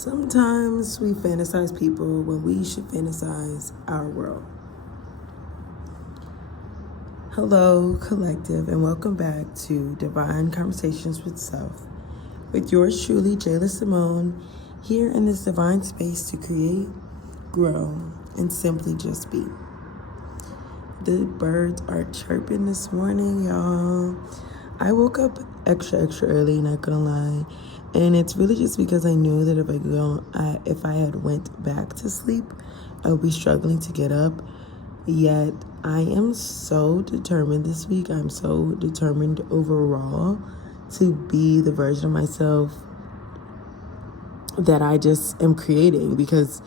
Sometimes we fantasize people when we should fantasize our world. Hello, collective, and welcome back to Divine Conversations with Self, with yours truly, Jayla Simone, here in this divine space to create, grow, and simply just be. The birds are chirping this morning, y'all. I woke up extra early, not gonna lie. And it's really just because I knew that if I had went back to sleep, I would be struggling to get up. Yet I am so determined this week. I'm so determined overall to be the version of myself that I just am creating. Because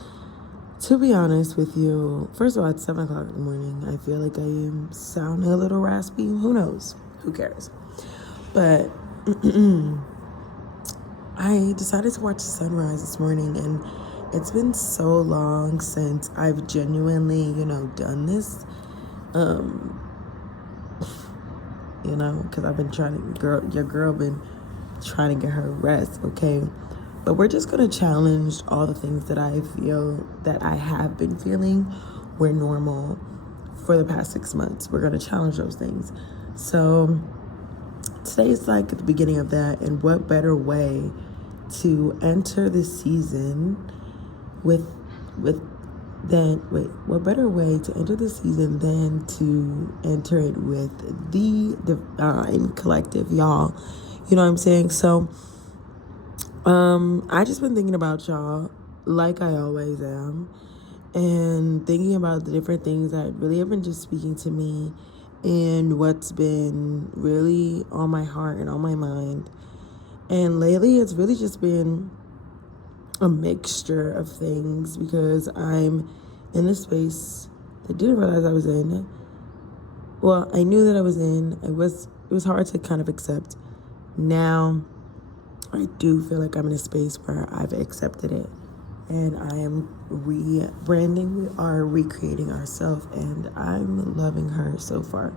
to be honest with you, first of all, it's 7 o'clock in the morning. I feel like I am sounding a little raspy. Who knows? Who cares? But I decided to watch the sunrise this morning, and it's been so long since I've genuinely, done this. Because I've been your girl been trying to get her rest, okay? But we're just going to challenge all the things that I feel that I have been feeling were normal for the past 6 months. We're going to challenge those things. So today is like at the beginning of that, and what better way to enter the season what better way to enter the season than to enter it with the divine collective, y'all. You know what I'm saying? So I just been thinking about y'all like I always am, and thinking about the different things that really have been just speaking to me and what's been really on my heart and on my mind. And lately it's really just been a mixture of things, because I'm in this space that I didn't realize I was in. Well, I knew that I was in. It was hard to kind of accept. Now I do feel like I'm in a space where I've accepted it, and I am rebranding. We are recreating ourselves, and I'm loving her so far.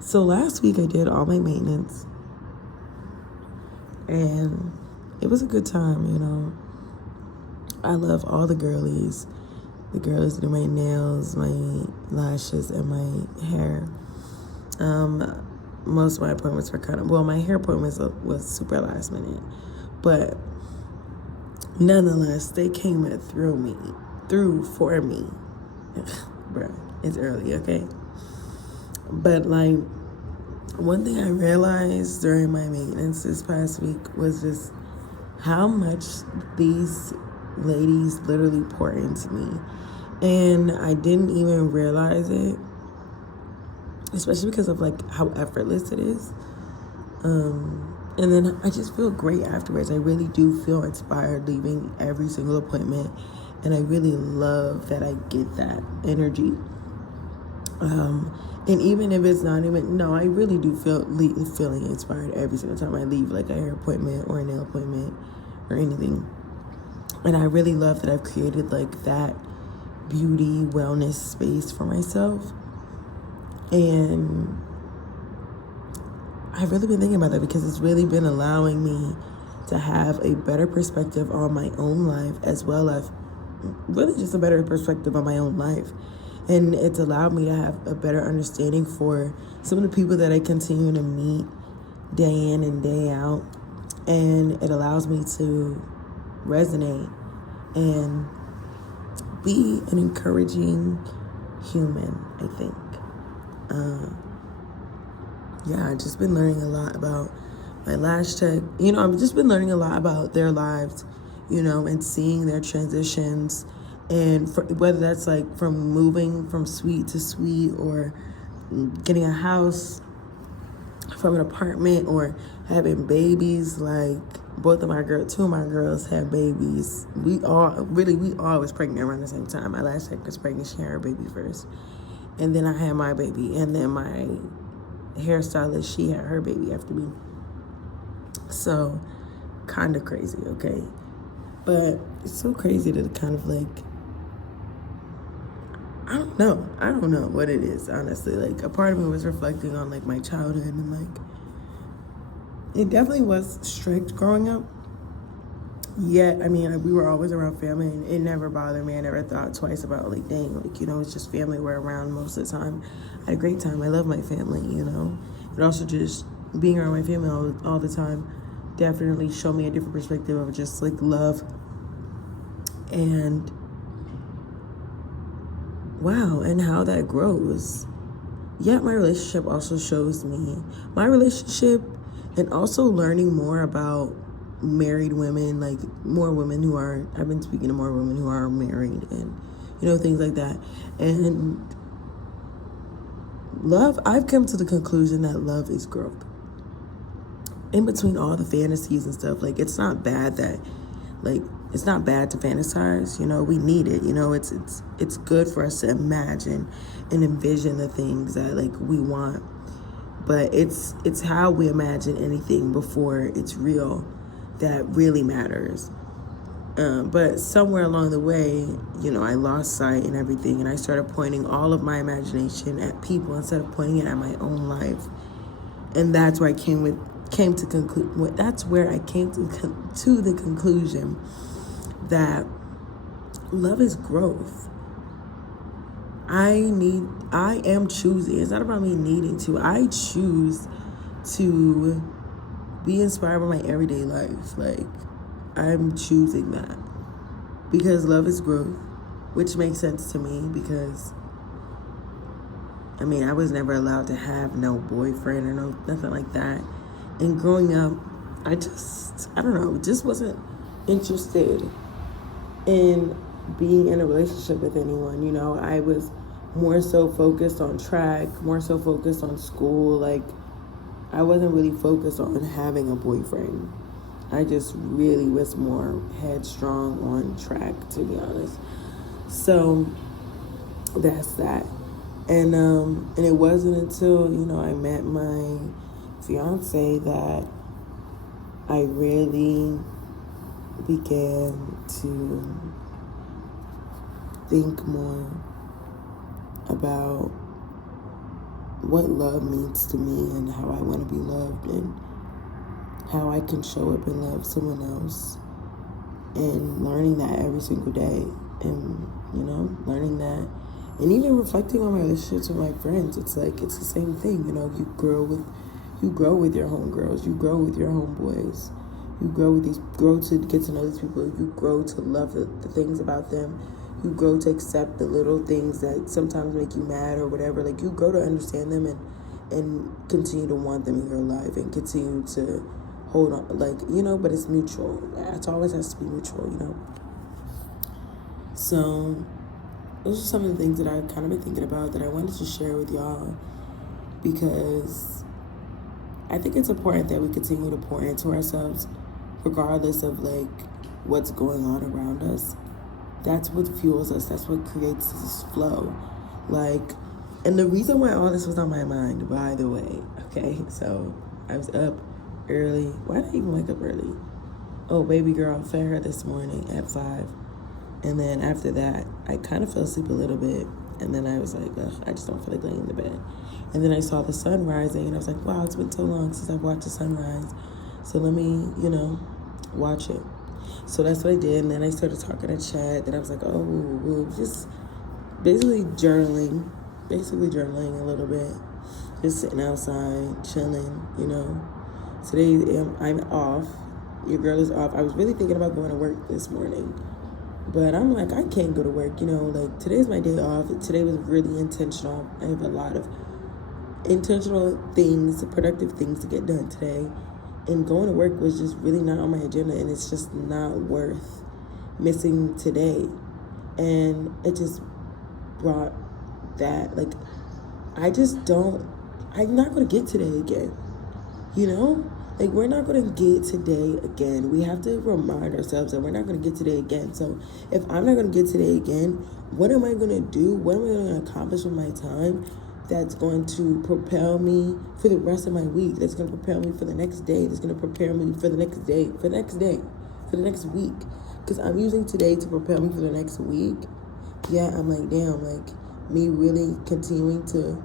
So last week I did all my maintenance, and it was a good time. I love all the girlies. The girlies do my nails, my lashes, and my hair. Most of my appointments were my hair appointments was super last minute. But nonetheless, they came through for me. Bruh, it's early, okay? But one thing I realized during my maintenance this past week was just how much these ladies literally pour into me. And I didn't even realize it, especially because of how effortless it is. And then I just feel great afterwards. I really do feel inspired leaving every single appointment, and I really love that I get that energy. And even if it's not even, no, I really do feeling inspired every single time I leave a hair appointment or a nail appointment or anything. And I really love that I've created that beauty wellness space for myself. And I've really been thinking about that, because it's really been allowing me to have a better perspective on my own life, as well as really just a better perspective on my own life. And it's allowed me to have a better understanding for some of the people that I continue to meet day in and day out. And it allows me to resonate and be an encouraging human, I think. I've just been learning a lot about my lash tech. I've just been learning a lot about their lives, and seeing their transitions, and whether that's from moving from suite to suite, or getting a house from an apartment, or having babies. Two of my girls had babies. We all was pregnant around the same time. My last tech was pregnant. She had her baby first, and then I had my baby, and then my hairstylist, she had her baby after me. So kind of crazy, okay? But it's so crazy to kind of I don't know what it is, honestly. A part of me was reflecting on my childhood, and it definitely was strict growing up. Yet, I mean, like, we were always around family, and it never bothered me. I never thought twice about, like, dang, like, it's just family we're around most of the time. I had a great time. I love my family. And also just being around my family all the time definitely showed me a different perspective of just, like, love. And wow, and how that grows. Yet my relationship also shows me my relationship, and also learning more about married women, like more women who are, I've been speaking to more women who are married, and things like that. And love, I've come to the conclusion that love is growth. In between all the fantasies and stuff, like, it's not bad that, like, it's not bad to fantasize. We need it. It's good for us to imagine and envision the things that, like, we want. But it's how we imagine anything before it's real that really matters. But somewhere along the way, I lost sight and everything, and I started pointing all of my imagination at people instead of pointing it at my own life. And that's where I came to the conclusion that love is growth. I am choosing. It's not about me needing to. I choose to be inspired by my everyday life. Like, I'm choosing that because love is growth, which makes sense to me because, I mean, I was never allowed to have no boyfriend or nothing like that. And growing up, I don't know, just wasn't interested in being in a relationship with anyone. I was more so focused on track, more so focused on school. Like, I wasn't really focused on having a boyfriend. I just really was more headstrong on track, to be honest. So that's that. And it wasn't until, I met my fiance that I really began to think more about what love means to me and how I want to be loved and how I can show up and love someone else, and learning that every single day, and learning that, and even reflecting on my relationships with my friends. It's like, it's the same thing. You grow with your homegirls, you grow with your homeboys, you grow to get to know these people, you grow to love the things about them, you grow to accept the little things that sometimes make you mad or whatever. Like, you grow to understand them and continue to want them in your life and continue to hold on, like, but it's mutual. It always has to be mutual. So those are some of the things that I've kind of been thinking about that I wanted to share with y'all, because I think it's important that we continue to pour into ourselves regardless of, like, what's going on around us. That's what fuels us. That's what creates this flow. Like, and the reason why all this was on my mind, by the way, okay, so I was up early. Why did I even wake up early? Oh, baby girl fed her this morning at 5. And then after that, I kind of fell asleep a little bit. And then I was like, ugh, I just don't feel like laying in the bed. And then I saw the sun rising, and I was like, wow, it's been so long since I've watched the sunrise. So let me, watch it. So that's what I did. And then I started talking to Chad. Then I was like, oh, just basically journaling a little bit. Just sitting outside, chilling, Today I'm off. Your girl is off. I was really thinking about going to work this morning, but I'm like, I can't go to work. Like, today's my day off. Today was really intentional. I have a lot of intentional things, productive things to get done today. And going to work was just really not on my agenda, and it's just not worth missing today. And it just brought that, like, I'm not going to get today again. Like, we're not going to get today again. We have to remind ourselves that we're not going to get today again. So if I'm not going to get today again, what am I going to do? What am I going to accomplish with my time that's going to propel me for the rest of my week? That's going to propel me for the next day. That's going to prepare me for the next day, for the next week. Because I'm using today to propel me for the next week. Yeah, I'm like, damn, like, me really continuing to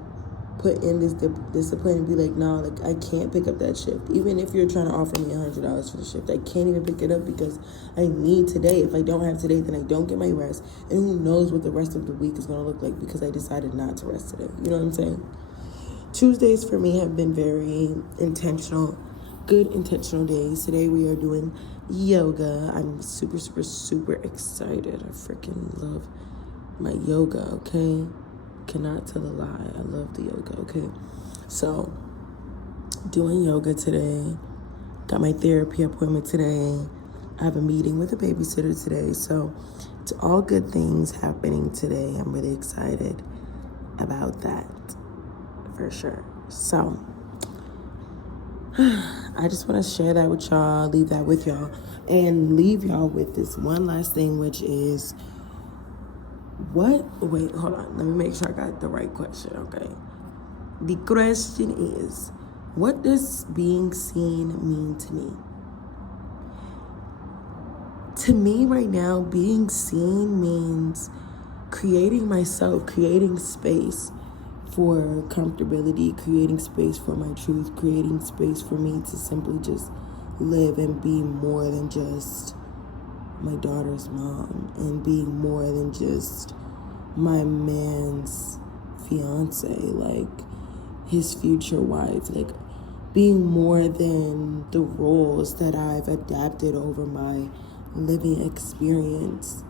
put in this discipline and be like, nah, like I can't pick up that shift. Even if you're trying to offer me $100 for the shift, I can't even pick it up because I need today. If I don't have today, then I don't get my rest. And who knows what the rest of the week is going to look like because I decided not to rest today. You know what I'm saying? Tuesdays for me have been very intentional, good intentional days. Today we are doing yoga. I'm super, super, super excited. I freaking love my yoga, okay? Cannot tell a lie. I love the yoga, okay? So, doing yoga today. Got my therapy appointment today. I have a meeting with a babysitter today. So, it's all good things happening today. I'm really excited about that, for sure. So, I just want to share that with y'all, leave that with y'all, and leave y'all with this one last thing, which is, wait, hold on. Let me make sure I got the right question, okay? The question is, what does being seen mean to me? To me right now, being seen means creating myself, creating space for comfortability, creating space for my truth, creating space for me to simply just live and be more than just my daughter's mom and being more than just my man's fiance, like his future wife, like being more than the roles that I've adapted over my living experience,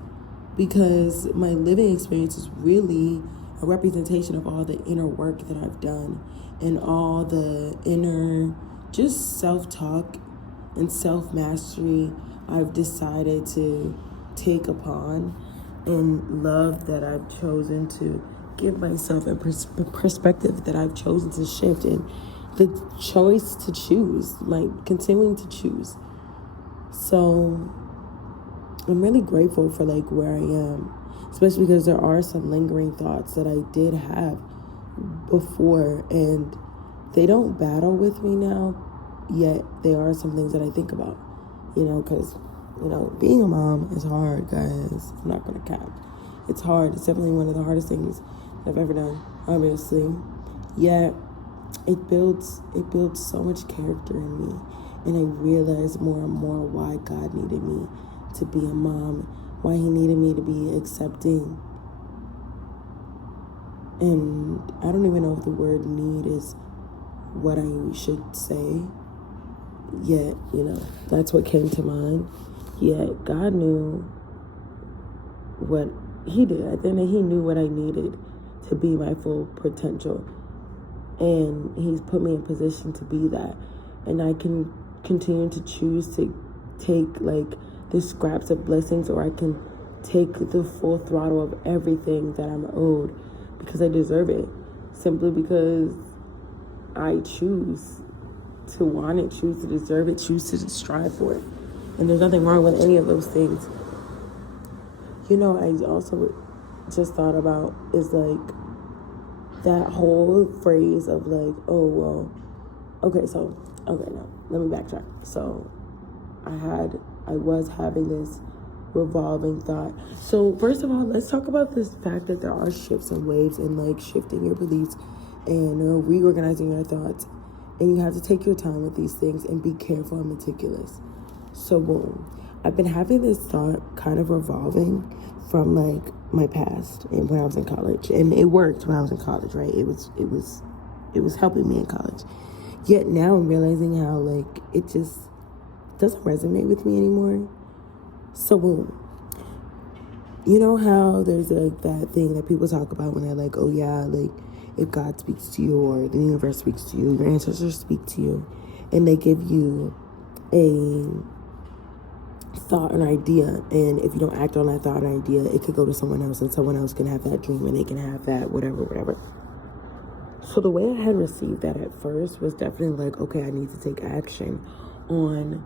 because my living experience is really a representation of all the inner work that I've done and all the inner just self-talk and self-mastery I've decided to take upon, and love that I've chosen to give myself, and perspective that I've chosen to shift, and the choice to choose, like continuing to choose. So I'm really grateful for like where I am, especially because there are some lingering thoughts that I did have before, and they don't battle with me now, yet there are some things that I think about, because, being a mom is hard, guys. I'm not going to cap. It's hard. It's definitely one of the hardest things I've ever done, obviously. Yet it builds so much character in me, and I realize more and more why God needed me to be a mom, why he needed me to be accepting. And I don't even know if the word need is what I should say, yet, that's what came to mind. Yet God knew what he did. At the end of it, he knew what I needed to be my full potential. And he's put me in position to be that. And I can continue to choose to take like the scraps of blessings, or I can take the full throttle of everything that I'm owed because I deserve it. Simply because I choose to want it, choose to deserve it, choose to strive for it. And there's nothing wrong with any of those things. I also just thought about is like that whole phrase of like, oh, well, okay, now let me backtrack. So I was having this revolving thought. So first of all, let's talk about this fact that there are shifts and waves, and like shifting your beliefs and reorganizing your thoughts. And you have to take your time with these things and be careful and meticulous. So boom, I've been having this thought kind of revolving from like my past and when I was in college, and it worked when I was in college, right? It was helping me in college. Yet now I'm realizing how like it just doesn't resonate with me anymore. So boom, you know how there's like that thing that people talk about when they're like, oh yeah, like if God speaks to you or the universe speaks to you, your ancestors speak to you, and they give you a thought, an idea, and if you don't act on that thought or idea, it could go to someone else, and someone else can have that dream, and they can have that whatever. So the way I had received that at first was definitely like, okay, I need to take action on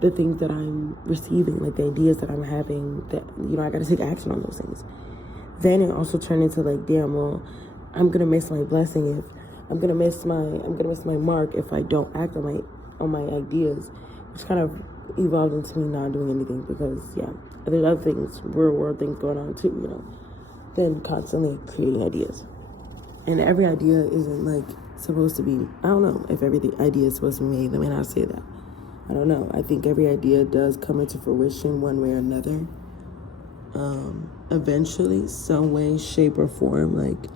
the things that I'm receiving, like the ideas that I'm having, that, I got to take action on those things. Then it also turned into like, damn, well, I'm going to miss my blessing if I'm going to miss my mark if I don't act on my ideas, which kind of evolved into me not doing anything because, there's other things, real world things going on too, than constantly creating ideas. And every idea isn't like supposed to be, I don't know if every idea is supposed to be made. Let me not say that. I don't know. I think every idea does come into fruition one way or another. Eventually, some way, shape, or form. Like,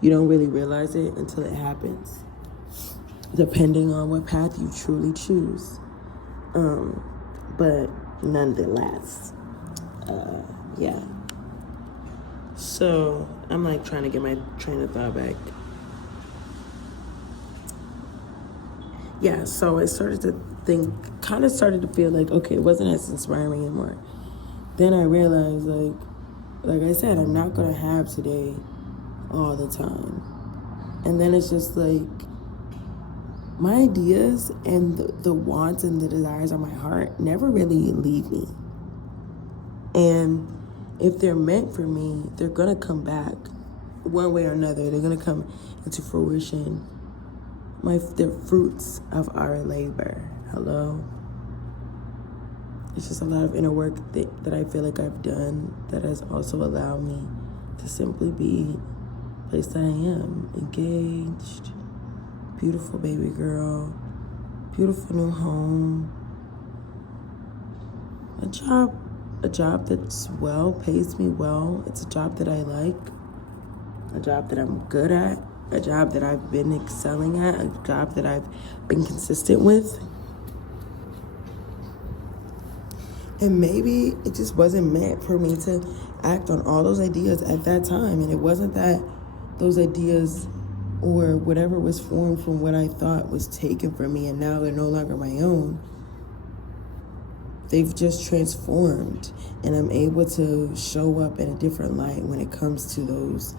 you don't really realize it until it happens, depending on what path you truly choose. But nonetheless, yeah. So I'm like trying to get my train of thought back. Yeah, so I started to think, kind of started to feel like, okay, it wasn't as inspiring anymore. Then I realized, like I said, I'm not going to have today all the time. And then it's just like, my ideas and the wants and the desires of my heart never really leave me. And if they're meant for me, they're going to come back one way or another. They're going to come into fruition. The fruits of our labor. Hello? It's just a lot of inner work that I feel like I've done that has also allowed me to simply be the place that I am. Engaged, beautiful baby girl, beautiful new home, a job that's pays me well. It's a job that I like, a job that I'm good at, a job that I've been excelling at, a job that I've been consistent with. And maybe it just wasn't meant for me to act on all those ideas at that time. And it wasn't that those ideas or whatever was formed from what I thought was taken from me and now they're no longer my own. They've just transformed, and I'm able to show up in a different light when it comes to those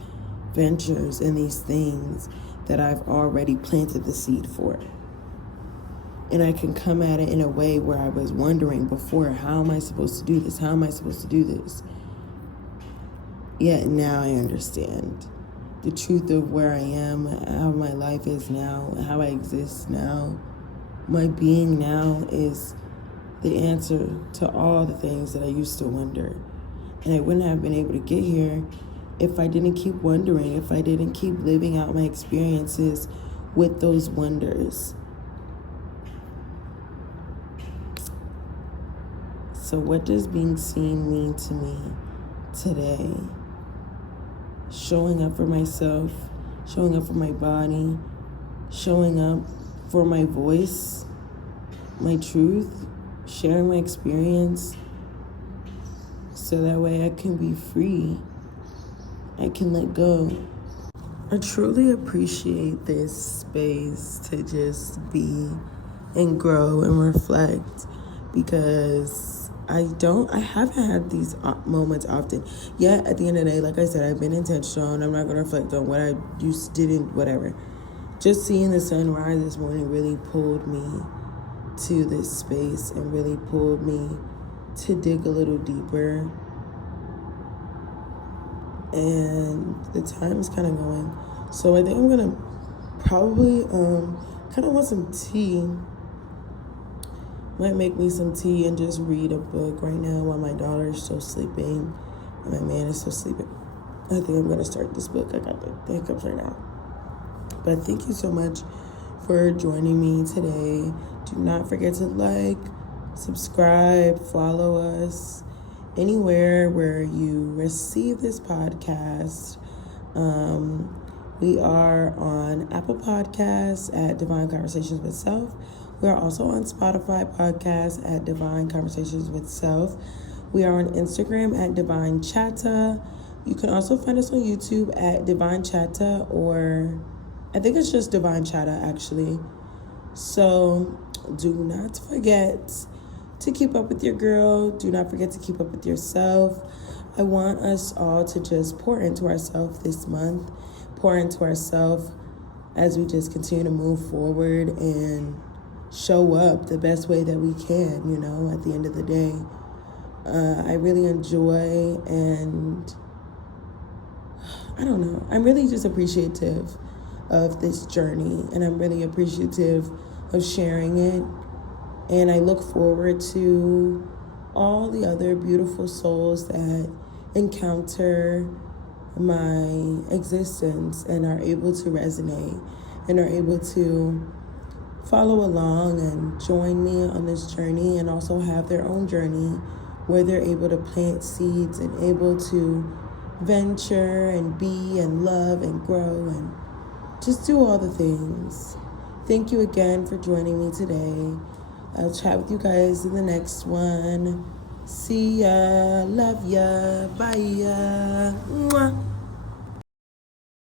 ventures and these things that I've already planted the seed for. And I can come at it in a way where I was wondering before, how am I supposed to do this? How am I supposed to do this? Yet now I understand the truth of where I am, how my life is now, how I exist now. My being now is the answer to all the things that I used to wonder. And I wouldn't have been able to get here if I didn't keep wondering, if I didn't keep living out my experiences with those wonders. So what does being seen mean to me today? Showing up for myself, showing up for my body, showing up for my voice, my truth, sharing my experience, so that way I can be free. I can let go. I truly appreciate this space to just be and grow and reflect, because I haven't had these moments often. Yet, at the end of the day, like I said, I've been intentional, and I'm not going to reflect on what I didn't, whatever. Just seeing the sun rise this morning really pulled me to this space and really pulled me to dig a little deeper. And the time is kind of going. So I think I'm going to probably kind of want some tea. Might make me some tea and just read a book right now while my daughter is still sleeping and my man is still sleeping. I think I'm going to start this book. I got the hiccups right now. But thank you so much for joining me today. Do not forget to like, subscribe, follow us anywhere where you receive this podcast. We are on Apple Podcasts at Divine Conversations with Self. We are also on Spotify podcasts at Divine Conversations with Self. We are on Instagram at Divine Chatta. You can also find us on YouTube at Divine Chatta, or I think it's just Divine Chatta actually. So do not forget to keep up with your girl. Do not forget to keep up with yourself. I want us all to just pour into ourselves this month, pour into ourselves as we just continue to move forward and show up the best way that we can, at the end of the day. I really enjoy, and I don't know, I'm really just appreciative of this journey, and I'm really appreciative of sharing it. And I look forward to all the other beautiful souls that encounter my existence and are able to resonate and are able to follow along and join me on this journey, and also have their own journey where they're able to plant seeds and able to venture and be and love and grow and just do all the things. Thank you again for joining me today. I'll chat with you guys in the next one. See ya. Love ya. Bye ya. Mwah.